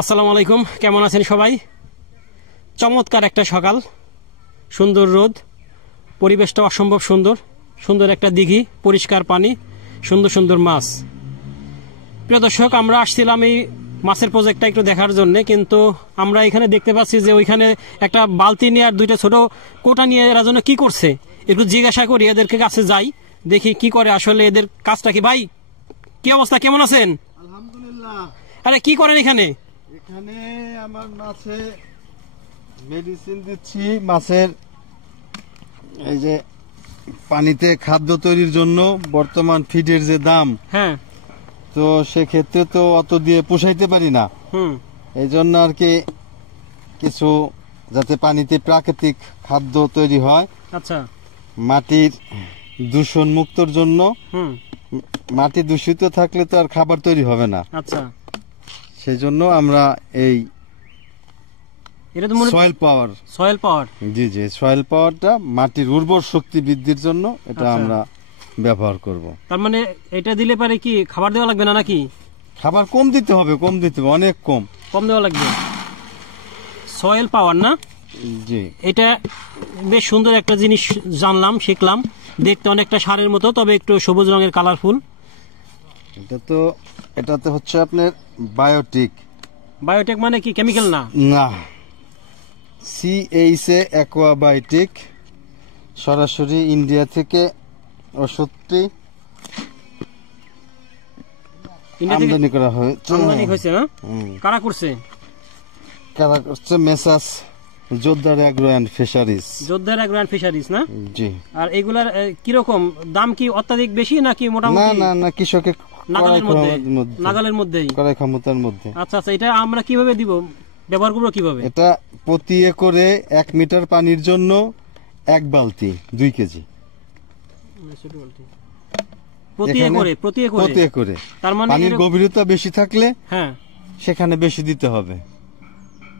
আসসালামু আলাইকুম, কেমন আছেন সবাই? চমৎকার একটা সকাল, সুন্দর রোদ, পরিবেশটা অসম্ভব সুন্দর, সুন্দর একটা দিঘি, পরিষ্কার পানি, সুন্দর সুন্দর মাছ। প্রিয় দর্শক, আমরা আসছিলাম এই মাছের প্রজেক্টটা একটু দেখার জন্য, কিন্তু আমরা এখানে দেখতে পাচ্ছি যে ওইখানে একটা বালতি নিয়ে আর দুইটা ছোট কোটা নিয়ে এরা জন্য কি করছে, একটু জিজ্ঞাসা করি, এদেরকে কাছে যাই, দেখি কি করে আসলে এদের কাজটা কি। ভাই, কি অবস্থা, কেমন আছেন? আলহামদুলিল্লাহ। আরে কি করেন এখানে? এখানে আমার মাছে মেডিসিন দিচ্ছি, মাছের এই যে পানিতে খাদ্য তৈরির জন্য। বর্তমান ফিডের যে দাম, হ্যাঁ, তো সেক্ষেত্রে তো অত দিয়ে পোষাইতে পারি না, এই জন্য আর কি কিছু যাতে পানিতে প্রাকৃতিক খাদ্য তৈরি হয়। আচ্ছা, মাটির দূষণ মুক্তর জন্য। মাটি দূষিত থাকলে তো আর খাবার তৈরি হবে না। আচ্ছা, সেই জন্য আমরা এই এটা তো সয়েল পাওয়ার, জি জি, সয়েল পাওয়ারটা মাটির উর্বর শক্তি বৃদ্ধির জন্য এটা আমরা ব্যবহার করব। তার মানে এটা দিলে পারে কি খাবার দেওয়া লাগবে না নাকি? খাবার কম দিতে হবে, অনেক কম দেওয়া লাগবে। সয়েল পাওয়ার না? জি, এটা বেশ সুন্দর একটা জিনিস জানলাম, শিখলাম। দেখতে অনেকটা সারের মতো, তবে একটু সবুজ রঙের, কালারফুল। এটাতে হচ্ছে আপনার বায়োটিক। বায়োটেক মানে কি কেমিক্যাল? না না, সিএইচএ অ্যাকোয়াবায়োটিক, সরাসরি ইন্ডিয়া থেকে ওষুধটি আমদানি করা হয়েছে। না, কারা করছে? মেসাস জোরদার অ্যাগ্রো অ্যান্ড ফিশারিজ। না? জি। আর এগুলার কিরকম দাম? কি অত্যাধিক বেশি নাকি মোটামুটি? না, কৃষকের নাগালের মধ্যেই, ক্রয় ক্ষমতার মধ্যে। আচ্ছা আচ্ছা, এটা আমরা কিভাবে দিব, ব্যবহার করবো কিভাবে? এটা প্রতি একরে 1 মিটার পানির জন্য 1 বালতি 2 কেজি। প্রতি একরে। তার মানে পানির গভীরতা বেশি থাকলে হ্যাঁ সেখানে বেশি দিতে হবে।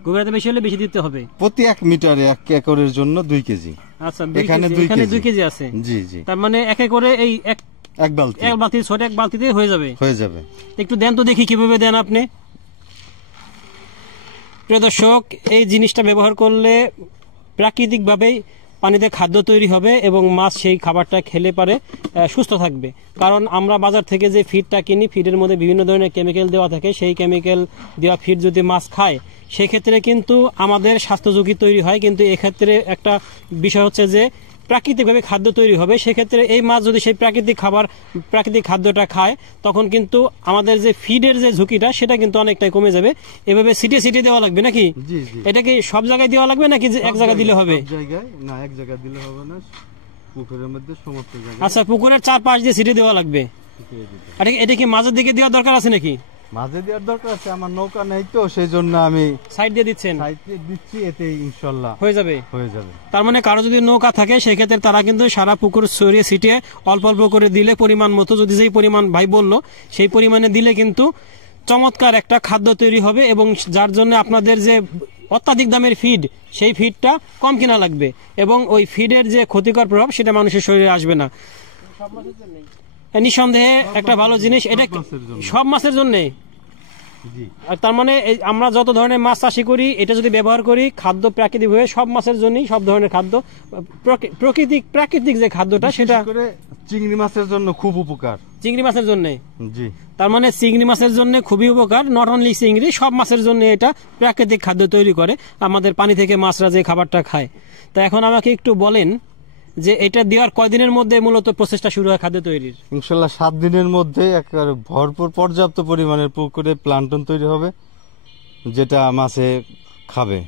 গভীরতা বেশি হলে বেশি দিতে হবে। প্রতি 1 মিটারে 1 একরের জন্য 2 কেজি। আচ্ছা, এখানে 2 কেজি আছে। জি জি। তার মানে 1 একরে এই এক বালতি, ছোট 1 বালতিতে হয়ে যাবে। একটু দেন তো দেখি কিভাবে দেন আপনি। প্রিয় দর্শক, এই জিনিসটা ব্যবহার করলে প্রাকৃতিকভাবেই পানিতে খাদ্য তৈরি হবে এবং মাছ সেই খাবারটা খেলে পারে সুস্থ থাকবে। কারণ আমরা বাজার থেকে যে ফিডটা কিনি, ফিডের মধ্যে বিভিন্ন ধরনের কেমিক্যাল দেওয়া থাকে। সেই কেমিক্যাল দেওয়া ফিড যদি মাছ খায়, সেক্ষেত্রে কিন্তু আমাদের স্বাস্থ্য ঝুঁকি তৈরি হয়। কিন্তু এক্ষেত্রে একটা বিষয় হচ্ছে যে প্রাকৃতিকভাবে খাদ্য তৈরি হবে। সেক্ষেত্রে এই মাছ যদি সেই প্রাকৃতিক খাদ্যটা খায়, তখন কিন্তু আমাদের যে ফিডের যে ঝুঁকিটা, সেটা কিন্তু অনেকটাই কমে যাবে। এভাবে সিটে দেওয়া লাগবে নাকি? এটা কি সব জায়গায় দেওয়া লাগবে নাকি এক জায়গায় দিলে হবে? এক জায়গায় দিলে হবে না, পুকুরের মধ্যে সমস্ত জায়গায়। আচ্ছা, পুকুরের 4 পাশ দিয়ে সিটে দেওয়া লাগবে। এটা কি মাঝের দিকে দেওয়ার দরকার আছে নাকি? মাঝে দেওয়ার দরকার আছে, আমার নৌকা নেই তো, সেই জন্য আমি সাইড দিয়ে দিচ্ছেন। দিচ্ছি, এতে ইনশাআল্লাহ হয়ে যাবে। তার মানে কারো যদি নৌকা থাকে, সেক্ষেত্রে তারা কিন্তু সারা পুকুর ছড়িয়ে ছিটিয়ে অল্প অল্প করে দিলে, পরিমাণ মতো, যদি যেই পরিমাণ ভাই বললো সেই পরিমাণে দিলে কিন্তু চমৎকার একটা খাদ্য তৈরি হবে। এবং যার জন্য আপনাদের যে অত্যাধিক দামের ফিড, সেই ফিডটা কম কিনা লাগবে এবং ওই ফিডের যে ক্ষতিকর প্রভাব, সেটা মানুষের শরীরে আসবে না। নিঃসন্দেহে একটা ভালো জিনিস। এটা সব মাছের জন্য। তার মানে আমরা যত ধরনের মাছ চাষি করি, এটা যদি ব্যবহার করি, খাদ্য প্রাকৃতিক হয়ে সব মাছের জন্যই, সব ধরনের খাদ্য প্রাকৃতিক যে খাদ্যটা, সেটা চিংড়ি মাছের জন্য খুব উপকার। চিংড়ি মাছের জন্য, জি। তার মানে চিংড়ি মাছের জন্য খুবই উপকার। নট অনলি চিংড়ি, সব মাছের জন্য এটা প্রাকৃতিক খাদ্য তৈরি করে, আমাদের পানি থেকে মাছরা যে খাবারটা খায়। তা এখন আমাকে একটু বলেন যে এটা দেওয়ার কয়দিনের মধ্যে মূলত প্রসেসটা শুরু হয় খাদ্য তৈরির? ইনশাআল্লাহ 7 দিনের মধ্যে একেবারে ভরপুর পর্যাপ্ত পরিমাণের পুকুরে প্লান্টন তৈরি হবে, যেটা মাছে খাবে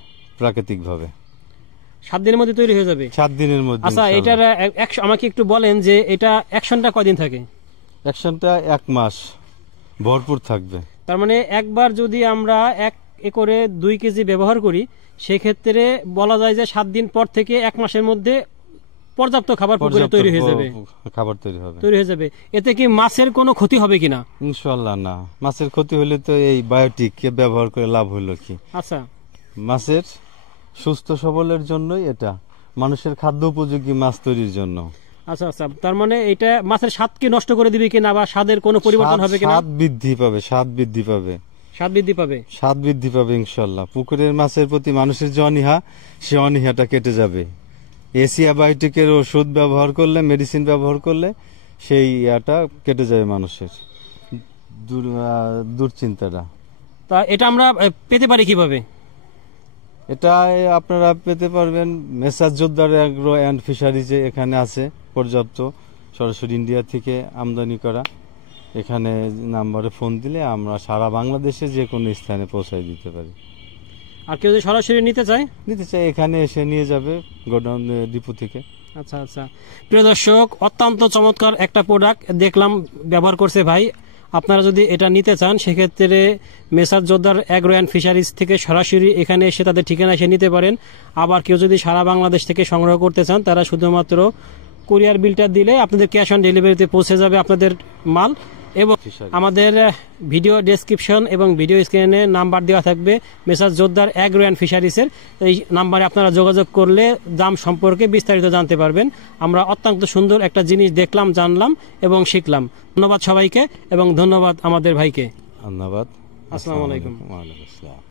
প্রাকৃতিকভাবে। 7 দিনের মধ্যে তৈরি হয়ে যাবে? 7 দিনের মধ্যে। আচ্ছা, এটার আমাকে একটু বলেন যে এটা অ্যাকশনটা কয়দিন থাকে? অ্যাকশনটা 1 মাস ভরপুর থাকবে। তার মানে একবার যদি আমরা 1 একরে 2 কেজি ব্যবহার করি, সেক্ষেত্রে বলা যায় যে 7 দিন পর থেকে 1 মাসের মধ্যে পর্যাপ্ত খাবার পুকুরে তৈরি হয়ে যাবে। এতে কি মাছের কোনো ক্ষতি হবে কিনা? ইনশাআল্লাহ না, মাছের ক্ষতি হলে তো এই বায়োটিক ব্যবহার করে লাভ হলো কি? আচ্ছা, মাছের সুস্থ সবলের জন্যই এটা, মানুষের খাদ্য উপযোগী মাছ তৈরির জন্য। আচ্ছা আচ্ছা, তার মানে এটা মাছের স্বাদ কি নষ্ট করে দিবে কিনা, বা স্বাদের কোনো পরিবর্তন হবে কিনা? স্বাদ বৃদ্ধি পাবে। স্বাদ বৃদ্ধি পাবে। স্বাদ বৃদ্ধি পাবে ইনশাল্লাহ। পুকুরের মাছের প্রতি মানুষের যে অনীহা, সে অনীহাটা কেটে যাবে। এসিয়াবায়োটিকের ওষুধ ব্যবহার করলে, মেডিসিন ব্যবহার করলে সেই ইয়াটা কেটে যাবে মানুষের দুশ্চিন্তাটা। তা এটা আমরা পেতে পারি কিভাবে? এটা আপনারা পেতে পারবেন মেসাজ জোরদার অ্যাগ্রো অ্যান্ড ফিশারিজে, এখানে আছে পর্যাপ্ত, সরাসরি ইন্ডিয়া থেকে আমদানি করা। এখানে নাম্বারে ফোন দিলে আমরা সারা বাংলাদেশে যে কোনো স্থানে পৌঁছায় দিতে পারি। আর কেউ যদি সরাসরি নিতে চায় এখানে এসে নিয়ে যাবে গোডাউন ডিপো থেকে। আচ্ছা আচ্ছা, প্রিয় দর্শক, অত্যন্ত চমৎকার একটা প্রোডাক্ট দেখলাম ব্যবহার করছে ভাই। আপনারা যদি এটা নিতে চান সেক্ষেত্রে মেসাজ জোরদার অ্যাগ্রো অ্যান্ড ফিশারিজ থেকে সরাসরি এখানে এসে তাদের ঠিকানা এসে নিতে পারেন। আবার কেউ যদি সারা বাংলাদেশ থেকে সংগ্রহ করতে চান তারা শুধুমাত্র কুরিয়ার বিলটা দিলে আপনাদের ক্যাশ অন ডেলিভারিতে পৌঁছে যাবে আপনাদের মাল। এবং আমাদের ভিডিও ডেসক্রিপশন এবং ভিডিও স্ক্রিনে নাম্বার দেওয়া থাকবে মেসাজ জোরদার অ্যাগ্রো অ্যান্ড ফিশারিজের। এই নাম্বারে আপনারা যোগাযোগ করলে দাম সম্পর্কে বিস্তারিত জানতে পারবেন। আমরা অত্যন্ত সুন্দর একটা জিনিস দেখলাম, জানলাম এবং শিখলাম। ধন্যবাদ সবাইকে এবং ধন্যবাদ আমাদের ভাইকে। ধন্যবাদ। আসসালামু আলাইকুম। ওয়া আলাইকুম আসসালাম।